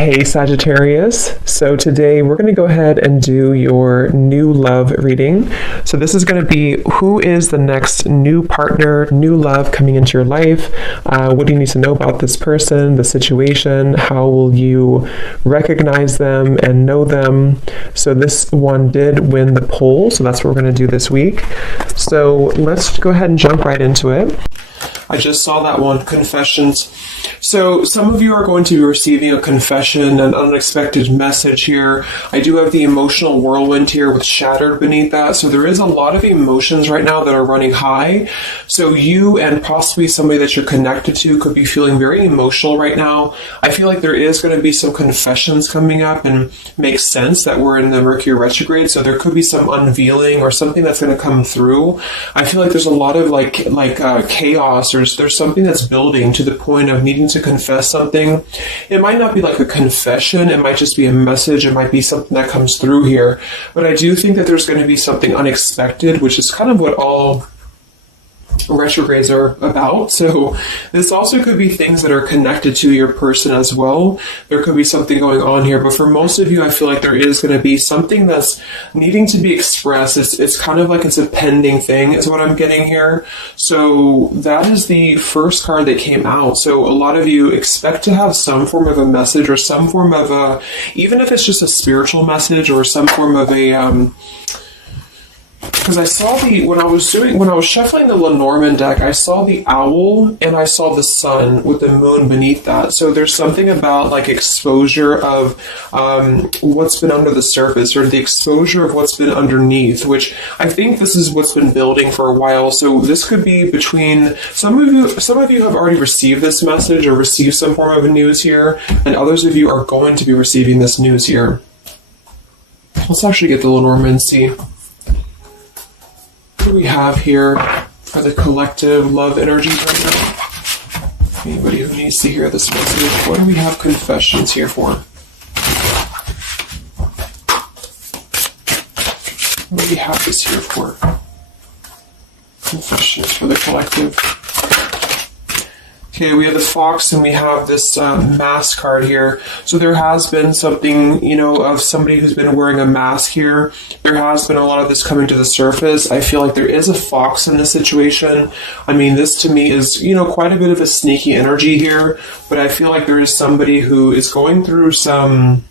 Hey Sagittarius, so today we're going to go ahead and do your new love reading. So this is going to be who is the next new partner, new love coming into your life. What do you need to know about this person, the situation? How will you recognize them and know them? So this one did win the poll, so that's what we're going to do this week. So let's go ahead and jump right into it. I just saw that one, confessions. So some of you are going to be receiving a confession, an unexpected message here. I do have the emotional whirlwind here with shattered beneath that. So there is a lot of emotions right now that are running high. So you and possibly somebody that you're connected to could be feeling very emotional right now. I feel like there is going to be some confessions coming up, and makes sense that we're in the Mercury retrograde. So there could be some unveiling or something that's going to come through. I feel like there's a lot of chaos, or there's something that's building to the point of needing to confess something. It might not be like a confession, it might just be a message, it might be something that comes through here. But I do think that there's going to be something unexpected, which is kind of what all retrogrades are about. So this also could be things that are connected to your person as well. There could be something going on here, but for most of you, I feel like there is going to be something that's needing to be expressed. It's kind of like it's a pending thing is what I'm getting here. So that is the first card that came out. So a lot of you expect to have some form of a message, or some form of a, even if it's just a spiritual message, or some form of a because I saw when I was shuffling the Lenormand deck, I saw the owl and I saw the sun with the moon beneath that. So there's something about like exposure of what's been under the surface, or the exposure of what's been underneath, which I think this is what's been building for a while. So this could be between some of you have already received this message or received some form of news here, and others of you are going to be receiving this news here. Let's actually get the Lenormand and see. What do we have here for the collective love energies right now? Anybody who needs to hear this message, what do we have confessions here for? What do we have this here for? Confessions for the collective. Okay, we have the fox and we have this mask card here. So there has been something, of somebody who's been wearing a mask here. There has been a lot of this coming to the surface. I feel like there is a fox in this situation. I mean, this to me is, quite a bit of a sneaky energy here. But I feel like there is somebody who is going through some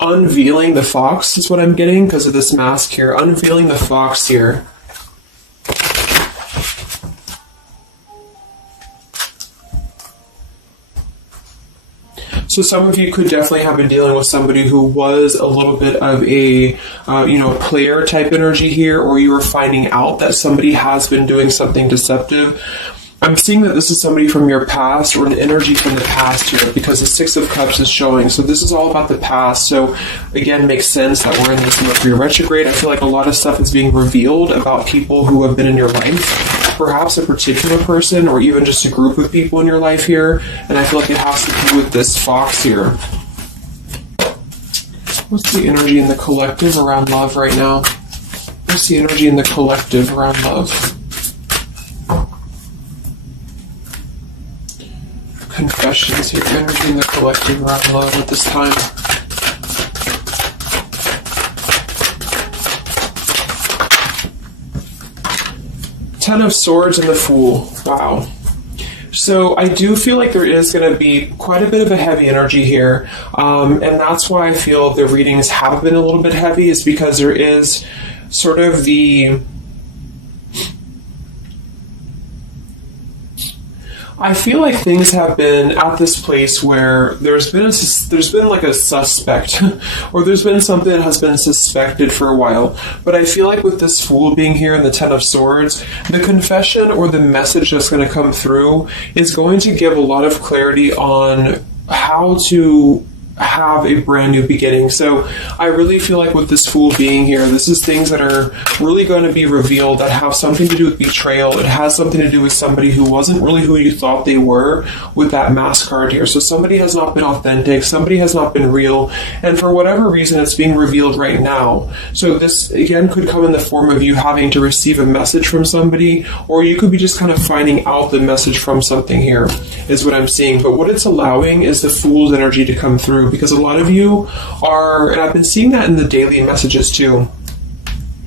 unveiling the fox is what I'm getting because of this mask here. Unveiling the fox here. So some of you could definitely have been dealing with somebody who was a little bit of a, player type energy here, or you were finding out that somebody has been doing something deceptive. I'm seeing that this is somebody from your past, or an energy from the past here, because the Six of Cups is showing. So this is all about the past. So again, makes sense that we're in this Mercury retrograde. I feel like a lot of stuff is being revealed about people who have been in your life. Perhaps a particular person, or even just a group of people in your life here. And I feel like it has to do with this fox here. What's the energy in the collective around love right now? What's the energy in the collective around love? Confessions here, energy in the collective around love at this time. Ten of Swords and the Fool. Wow. So I do feel like there is going to be quite a bit of a heavy energy here. And that's why I feel the readings have been a little bit heavy, is because there is sort of the... I feel like things have been at this place where there's been like a suspect, or there's been something that has been suspected for a while. But I feel like with this Fool being here and the Ten of Swords, the confession or the message that's going to come through is going to give a lot of clarity on how to have a brand new beginning. So I really feel like with this Fool being here, this is things that are really going to be revealed that have something to do with betrayal. It has something to do with somebody who wasn't really who you thought they were with that Mask card here. So somebody has not been authentic, somebody has not been real, and for whatever reason it's being revealed right now. So this again could come in the form of you having to receive a message from somebody, or you could be just kind of finding out the message from something here, is what I'm seeing. But what it's allowing is the Fool's energy to come through, because a lot of you are, and I've been seeing that in the daily messages too,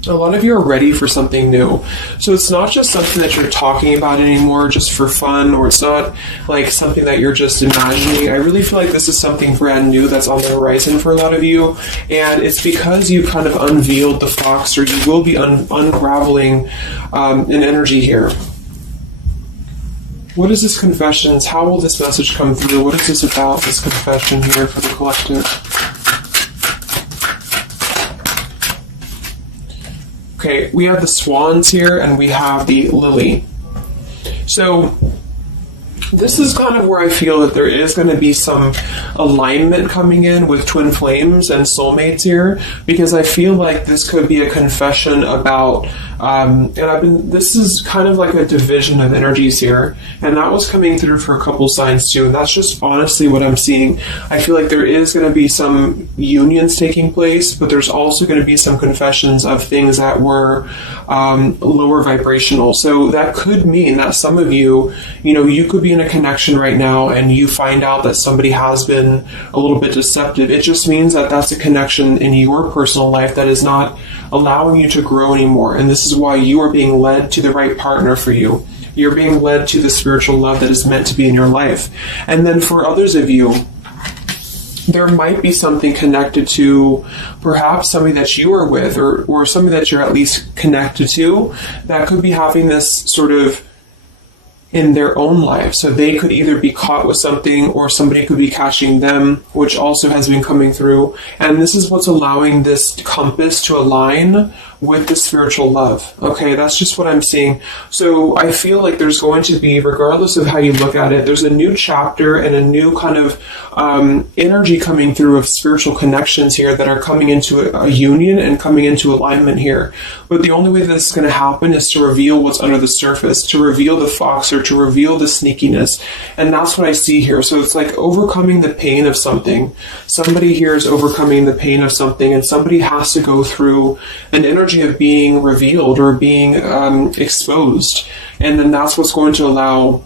a lot of you are ready for something new. So it's not just something that you're talking about anymore just for fun, or it's not like something that you're just imagining. I really feel like this is something brand new that's on the horizon for a lot of you, and it's because you kind of unveiled the fox, or you will be unraveling an energy here. What is this confessions? How will this message come through? What is this about, this confession here for the collective? Okay, we have the swans here and we have the lily. So this is kind of where I feel that there is going to be some alignment coming in with twin flames and soulmates here, because I feel like this could be a confession about this is kind of like a division of energies here, and that was coming through for a couple signs too, and that's just honestly what I'm seeing. I feel like there is going to be some unions taking place, but there's also going to be some confessions of things that were lower vibrational. So that could mean that some of you, you could be in a connection right now and you find out that somebody has been a little bit deceptive. It just means that that's a connection in your personal life that is not allowing you to grow anymore, and this is why you are being led to the right partner for you. You're being led to the spiritual love that is meant to be in your life. And then for others of you, there might be something connected to perhaps somebody that you are with, or somebody that you're at least connected to, that could be having this sort of in their own life. So they could either be caught with something, or somebody could be catching them, which also has been coming through. And this is what's allowing this compass to align with the spiritual love. Okay, that's just what I'm seeing. So I feel like there's going to be, regardless of how you look at it, there's a new chapter and a new kind of energy coming through of spiritual connections here that are coming into a union and coming into alignment here. But the only way that this is going to happen is to reveal what's under the surface, to reveal the fox, or to reveal the sneakiness. And that's what I see here. So it's like overcoming the pain of something. Somebody here is overcoming the pain of something, and somebody has to go through an energy of being revealed or being exposed. And then that's what's going to allow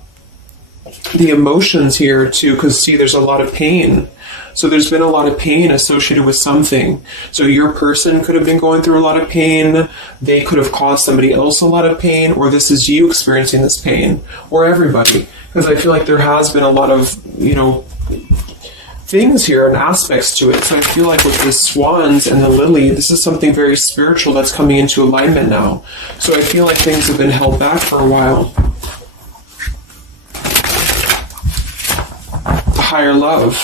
the emotions here to, because see, there's a lot of pain. So there's been a lot of pain associated with something. So your person could have been going through a lot of pain. They could have caused somebody else a lot of pain, or this is you experiencing this pain, or everybody. Because I feel like there has been a lot of, things here and aspects to it. So I feel like with the swans and the lily, this is something very spiritual that's coming into alignment now. So I feel like things have been held back for a while. The higher love.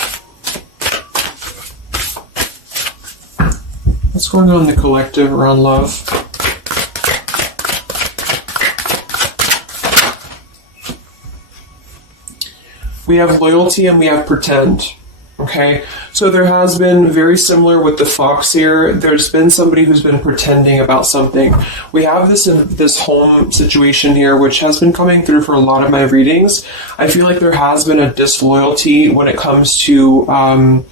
What's going on in the collective around love? We have loyalty and we have pretend. Okay, so there has been, very similar with the fox here, there's been somebody who's been pretending about something. We have this home situation here, which has been coming through for a lot of my readings. I feel like there has been a disloyalty when it comes to a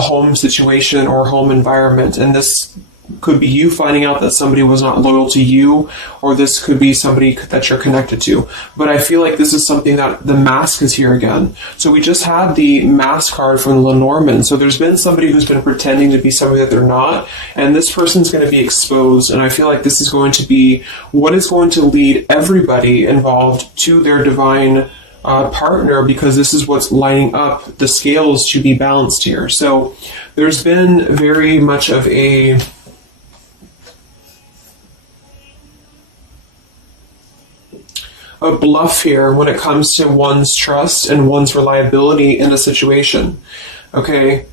home situation or home environment, and this could be you finding out that somebody was not loyal to you, or this could be somebody that you're connected to. But I feel like this is something that the mask is here again. So we just had the mask card from the Lenormand. So there's been somebody who's been pretending to be somebody that they're not, and this person's going to be exposed. And I feel like this is going to be what is going to lead everybody involved to their divine partner, because this is what's lining up the scales to be balanced here. So there's been very much of a bluff here when it comes to one's trust and one's reliability in a situation. Okay.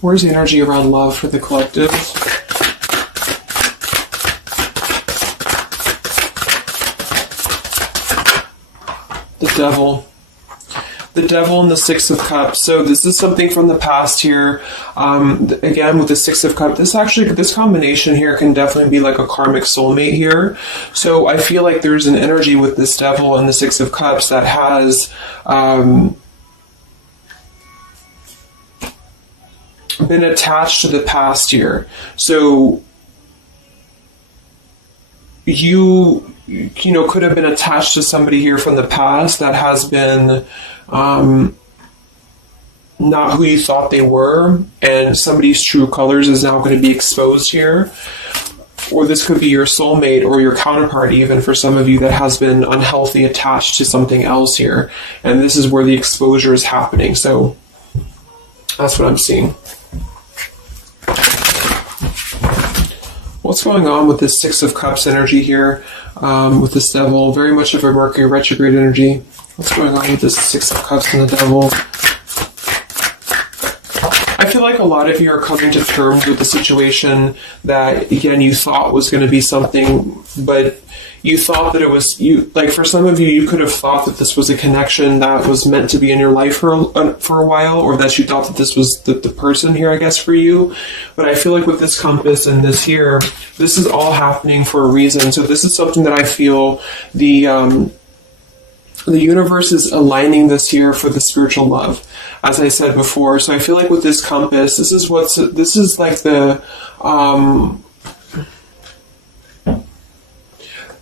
Where's the energy around love for the collective? The Devil. The Devil and the Six of Cups. So this is something from the past here. Again, with the Six of Cups, this combination here can definitely be like a karmic soulmate here. So I feel like there's an energy with this Devil and the Six of Cups that has been attached to the past here. So you know, could have been attached to somebody here from the past that has been not who you thought they were, and somebody's true colors is now going to be exposed here. Or this could be your soulmate or your counterpart, even for some of you, that has been unhealthy attached to something else here. And this is where the exposure is happening. So that's what I'm seeing. What's going on with this Six of Cups energy here with this Devil? Very much of a Mercury retrograde energy. What's going on with this Six of Cups and the Devil? I feel like a lot of you are coming to terms with the situation that, again, you thought was going to be something, but you thought that it was, like for some of you, you could have thought that this was a connection that was meant to be in your life for a while, or that you thought that this was the person here, I guess, for you. But I feel like with this compass and this here, this is all happening for a reason. So this is something that I feel the universe is aligning this here for the spiritual love, as I said before. So I feel like with this compass, this is like the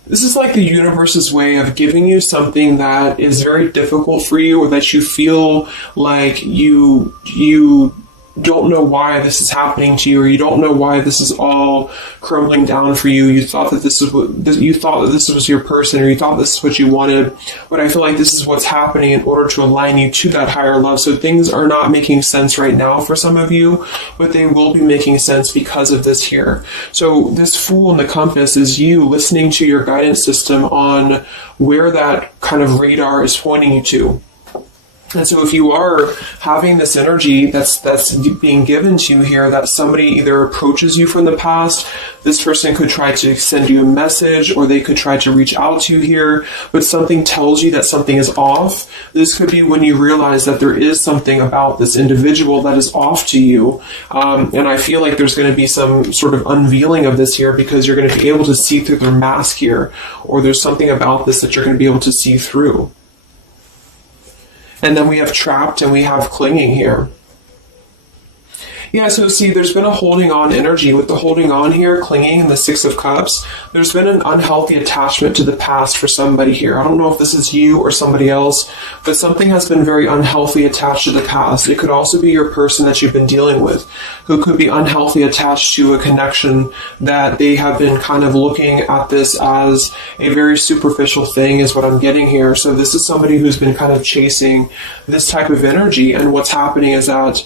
this is like the universe's way of giving you something that is very difficult for you, or that you feel like you don't know why this is happening to you, or you don't know why this is all crumbling down for you. You thought that this was your person, or you thought this is what you wanted. But I feel like this is what's happening in order to align you to that higher love. So things are not making sense right now for some of you, but they will be making sense because of this here. So this Fool in the compass is you listening to your guidance system on where that kind of radar is pointing you to. And so if you are having this energy that's being given to you here, that somebody either approaches you from the past, this person could try to send you a message, or they could try to reach out to you here, but something tells you that something is off. This could be when you realize that there is something about this individual that is off to you. And I feel like there's going to be some sort of unveiling of this here, because you're going to be able to see through their mask here, or there's something about this that you're going to be able to see through. And then we have trapped and we have clinging here. Yeah, so see, there's been a holding on energy with the holding on here, clinging, and the Six of Cups. There's been an unhealthy attachment to the past for somebody here. I don't know if this is you or somebody else, but something has been very unhealthy attached to the past. It could also be your person that you've been dealing with, who could be unhealthy attached to a connection that they have been kind of looking at this as a very superficial thing, is what I'm getting here. So this is somebody who's been kind of chasing this type of energy, and what's happening is that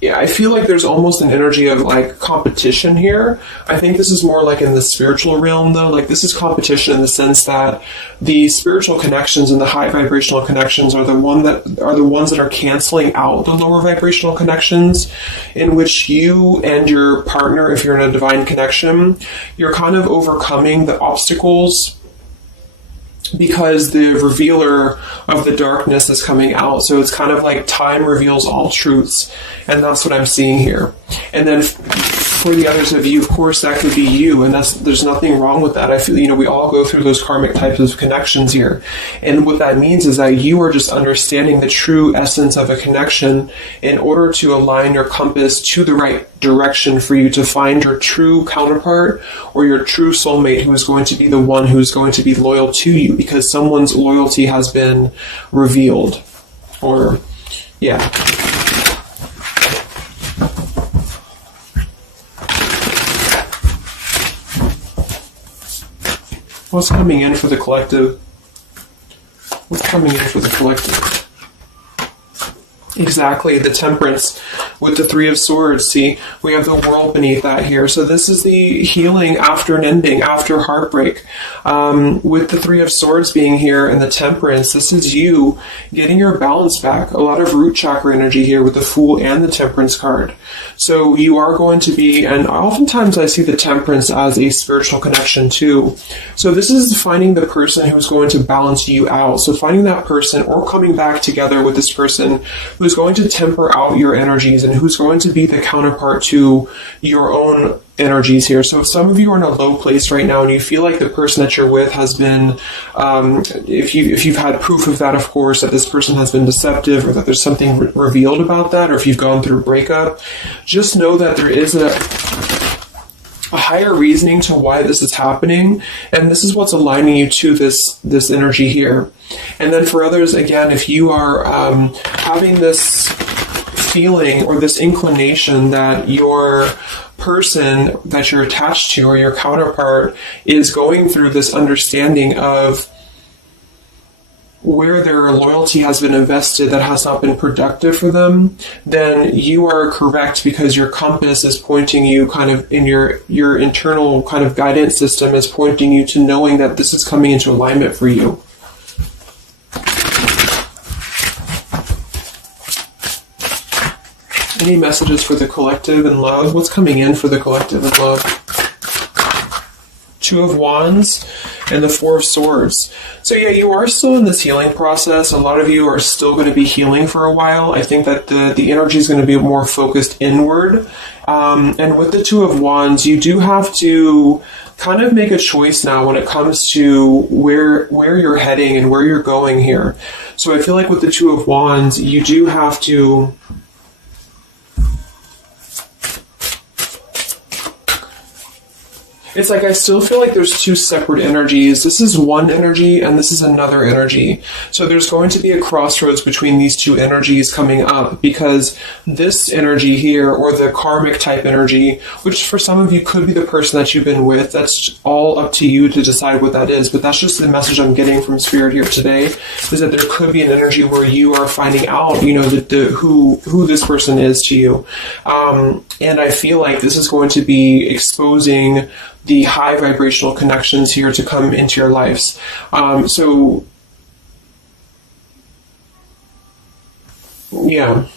yeah, I feel like there's almost an energy of like competition here. I think this is more like in the spiritual realm though. Like this is competition in the sense that the spiritual connections and the high vibrational connections are the ones that are canceling out the lower vibrational connections, in which you and your partner, if you're in a divine connection, you're kind of overcoming the obstacles, because the revealer of the darkness is coming out. So it's kind of like time reveals all truths, and that's what I'm seeing here. And then for the others of you, of course, that could be you, and there's nothing wrong with that. I feel, we all go through those karmic types of connections here. And what that means is that you are just understanding the true essence of a connection in order to align your compass to the right direction for you to find your true counterpart or your true soulmate, who is going to be the one who's going to be loyal to you, because someone's loyalty has been revealed. Or, yeah. What's coming in for the collective? What's coming in for the collective? Exactly, the Temperance with the Three of Swords. See, we have the World beneath that here. So this is the healing after an ending, after heartbreak. With the Three of Swords being here and the Temperance, this is you getting your balance back. A lot of root chakra energy here with the Fool and the Temperance card. So you are going to be, and oftentimes I see the Temperance as a spiritual connection too. So this is finding the person who's going to balance you out. So finding that person or coming back together with this person who's going to temper out your energies and who's going to be the counterpart to your own energies here. So if some of you are in a low place right now and you feel like the person that you're with has been, if you've had proof of that, of course, that this person has been deceptive or that there's something revealed about that, or if you've gone through a breakup, just know that there is a higher reasoning to why this is happening, and this is what's aligning you to this energy here. And then for others, again, if you are having this feeling or this inclination that your person that you're attached to or your counterpart is going through this understanding of where their loyalty has been invested that has not been productive for them, then you are correct, because your compass is pointing you kind of in your internal kind of guidance system is pointing you to knowing that this is coming into alignment for you. Any messages for the collective in love? What's coming in for the collective in love? Two of Wands and the Four of Swords. So yeah, you are still in this healing process. A lot of you are still going to be healing for a while. I think that the energy is going to be more focused inward. And with the Two of Wands, you do have to kind of make a choice now when it comes to where you're heading and where you're going here. So I feel like with the Two of Wands, you do have to it's like I still feel like there's two separate energies. This is one energy and this is another energy. So there's going to be a crossroads between these two energies coming up, because this energy here, or the karmic type energy, which for some of you could be the person that you've been with, that's all up to you to decide what that is. But that's just the message I'm getting from Spirit here today, is that there could be an energy where you are finding out, who this person is to you. And I feel like this is going to be exposing the high vibrational connections here to come into your lives. So yeah.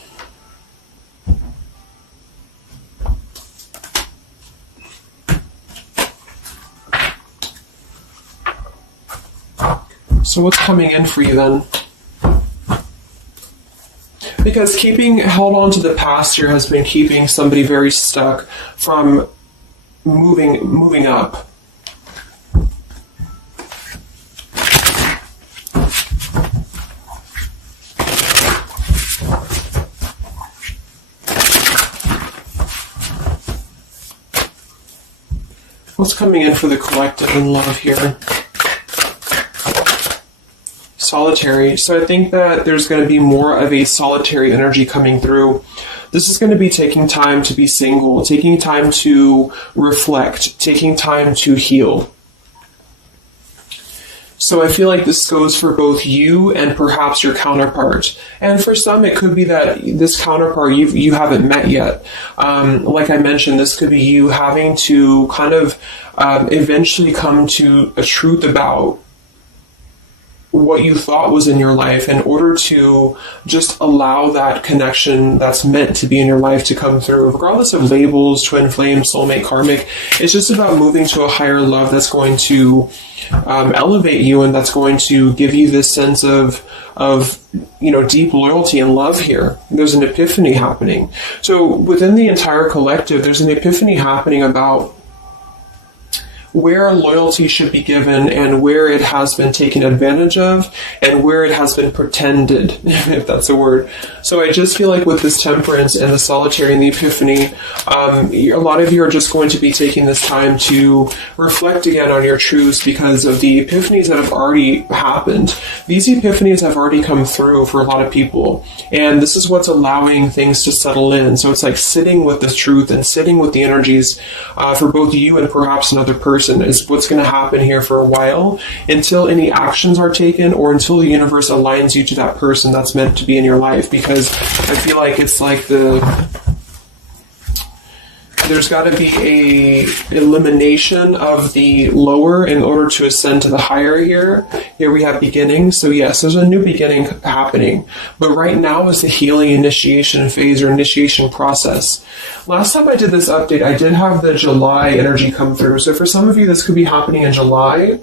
So what's coming in for you then? Because held on to the past here has been keeping somebody very stuck from moving up. What's coming in for the collective in love here? Solitary. So I think that there's going to be more of a solitary energy coming through. This is going to be taking time to be single, taking time to reflect, taking time to heal. So I feel like this goes for both you and perhaps your counterpart. And for some, it could be that this counterpart you haven't met yet. Like I mentioned, this could be you having to kind of eventually come to a truth about what you thought was in your life in order to just allow that connection that's meant to be in your life to come through, regardless of labels, twin flame, soulmate, karmic. It's just about moving to a higher love that's going to elevate you, and that's going to give you this sense of deep loyalty and love here. There's an epiphany happening. So within the entire collective, there's an epiphany happening about where loyalty should be given and where it has been taken advantage of and where it has been pretended, if that's a word. So I just feel like with this temperance and the solitary and the epiphany, a lot of you are just going to be taking this time to reflect again on your truths because of the epiphanies that have already happened. These epiphanies have already come through for a lot of people, and this is what's allowing things to settle in. So it's like sitting with this truth and sitting with the energies for both you and perhaps another person person is what's going to happen here for a while, until any actions are taken or until the universe aligns you to that person that's meant to be in your life. Because I feel like it's like there's got to be a elimination of the lower in order to ascend to the higher here. Here we have beginning. So yes, there's a new beginning happening. But right now is the healing initiation phase or initiation process. Last time I did this update, I did have the July energy come through. So for some of you, this could be happening in July.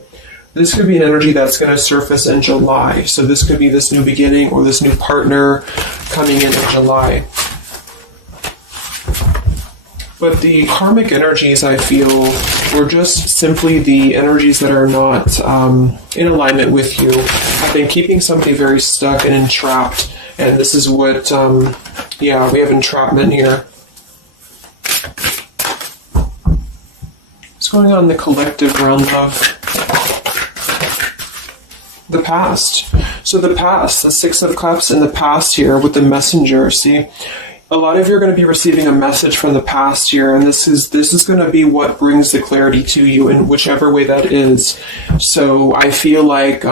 This could be an energy that's going to surface in July. So this could be this new beginning or this new partner coming in July. But the karmic energies, I feel, were just simply the energies that are not in alignment with you. I've been keeping somebody very stuck and entrapped. And this is what, yeah, we have entrapment here. What's going on in the collective realm of the past? So the past, the Six of Cups in the past here with the messenger, see? A lot of you are going to be receiving a message from the past here, and this is going to be what brings the clarity to you in whichever way that is. So I feel like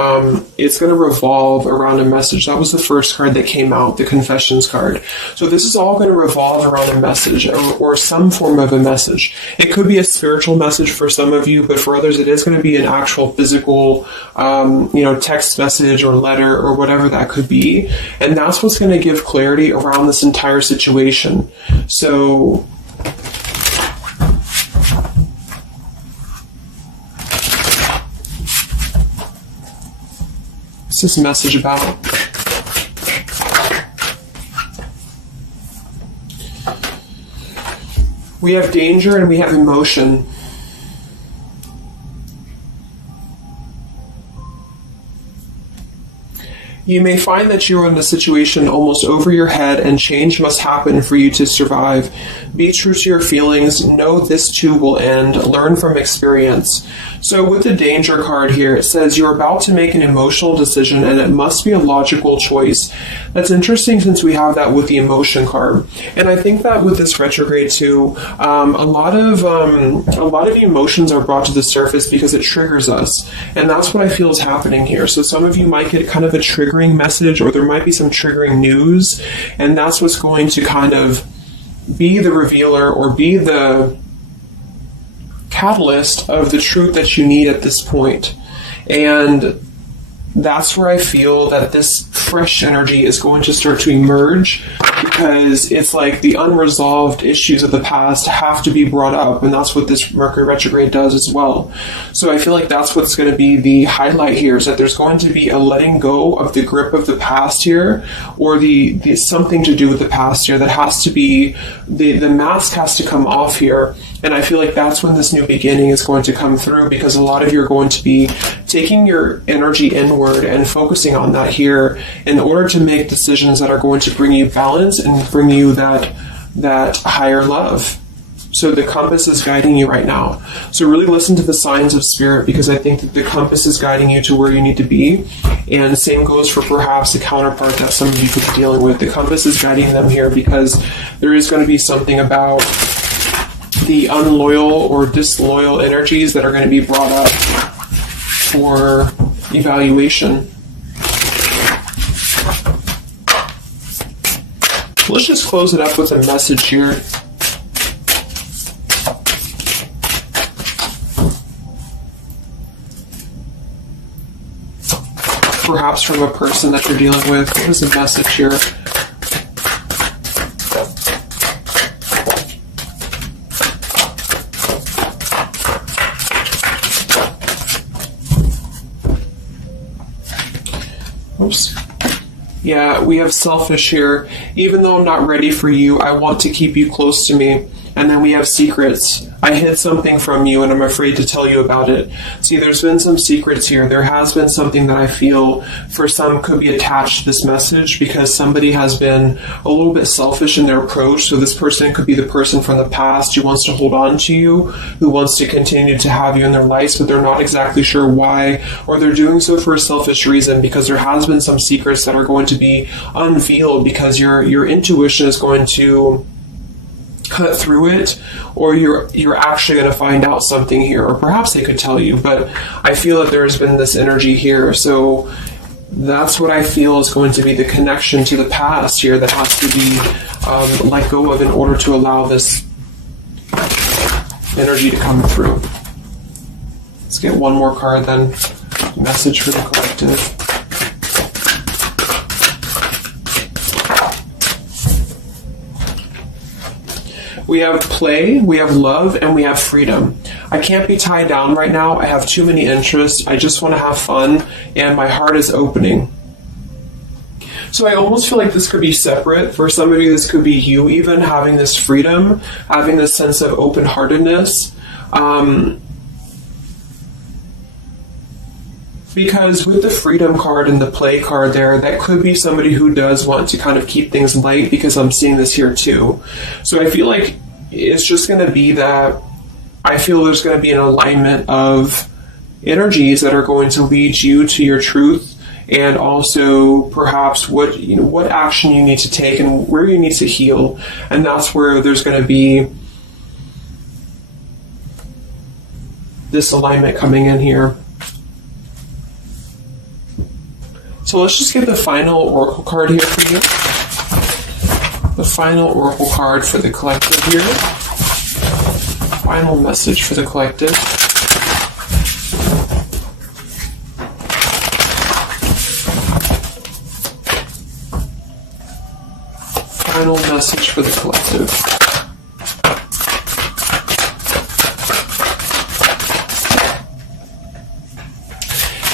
it's going to revolve around a message. That was the first card that came out, the Confessions card. So this is all going to revolve around a message or some form of a message. It could be a spiritual message for some of you, but for others it is going to be an actual physical, text message or letter or whatever that could be. And that's what's going to give clarity around this entire situation. So what's this message about? We have danger and we have emotion. You may find that you are in a situation almost over your head and change must happen for you to survive. Be true to your feelings. Know this too will end. Learn from experience. So with the danger card here, it says you're about to make an emotional decision and it must be a logical choice. That's interesting since we have that with the emotion card. And I think that with this retrograde too, a lot of emotions are brought to the surface because it triggers us. And that's what I feel is happening here. So some of you might get kind of a triggering message, or there might be some triggering news, and that's what's going to kind of be the revealer or be the catalyst of the truth that you need at this point. And that's where I feel that this fresh energy is going to start to emerge, because it's like the unresolved issues of the past have to be brought up, and that's what this Mercury retrograde does as well. So I feel like that's what's going to be the highlight here, is that there's going to be a letting go of the grip of the past here, or the something to do with the past here that has to be, the mask has to come off here. And I feel like that's when this new beginning is going to come through, because a lot of you are going to be taking your energy inward and focusing on that here in order to make decisions that are going to bring you balance and bring you that higher love. So the compass is guiding you right now. So really listen to the signs of spirit, because I think that the compass is guiding you to where you need to be. And the same goes for perhaps the counterpart that some of you could be dealing with. The compass is guiding them here because there is going to be something about the unloyal or disloyal energies that are going to be brought up for evaluation. Let's just close it up with a message here. Perhaps from a person that you're dealing with. What is the message here? Oops. Yeah, we have selfish here. Even though I'm not ready for you, I want to keep you close to me. And then we have secrets. I hid something from you and I'm afraid to tell you about it. See, there's been some secrets here. There has been something that I feel for some could be attached to this message, because somebody has been a little bit selfish in their approach. So this person could be the person from the past who wants to hold on to you, who wants to continue to have you in their lives, but they're not exactly sure why, or they're doing so for a selfish reason, because there has been some secrets that are going to be unveiled, because your intuition is going to cut through it, or you're actually going to find out something here, or perhaps they could tell you, but I feel that there's been this energy here. So that's what I feel is going to be the connection to the past here that has to be let go of in order to allow this energy to come through. Let's get one more card then. Message for the collective. We have play, we have love, and we have freedom. I can't be tied down right now. I have too many interests. I just want to have fun, and my heart is opening. So I almost feel like this could be separate. For some of you, this could be you even having this freedom, having this sense of open-heartedness. Because with the freedom card and the play card there, that could be somebody who does want to kind of keep things light, because I'm seeing this here too. So I feel like it's just going to be that I feel there's going to be an alignment of energies that are going to lead you to your truth, and also perhaps what action you need to take and where you need to heal. And that's where there's going to be this alignment coming in here. So let's just get the final oracle card here for you. The final oracle card for the collective here. Final message for the collective. Final message for the collective.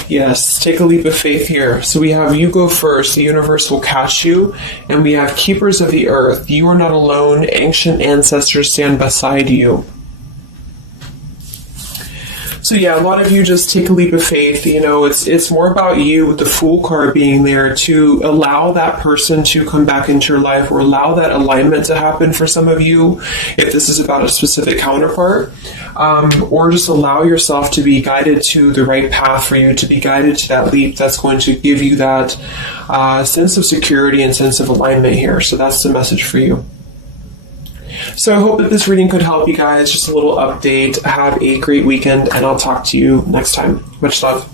Yes, take a leap of faith here. So we have you go first, the universe will catch you. And we have keepers of the earth. You are not alone. Ancient ancestors stand beside you. So yeah, a lot of you just take a leap of faith. It's more about you with the Fool card being there to allow that person to come back into your life, or allow that alignment to happen for some of you, if this is about a specific counterpart, or just allow yourself to be guided to the right path for you, to be guided to that leap that's going to give you that sense of security and sense of alignment here. So that's the message for you. So I hope that this reading could help you guys. Just a little update. Have a great weekend, and I'll talk to you next time. Much love.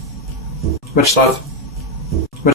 Much love.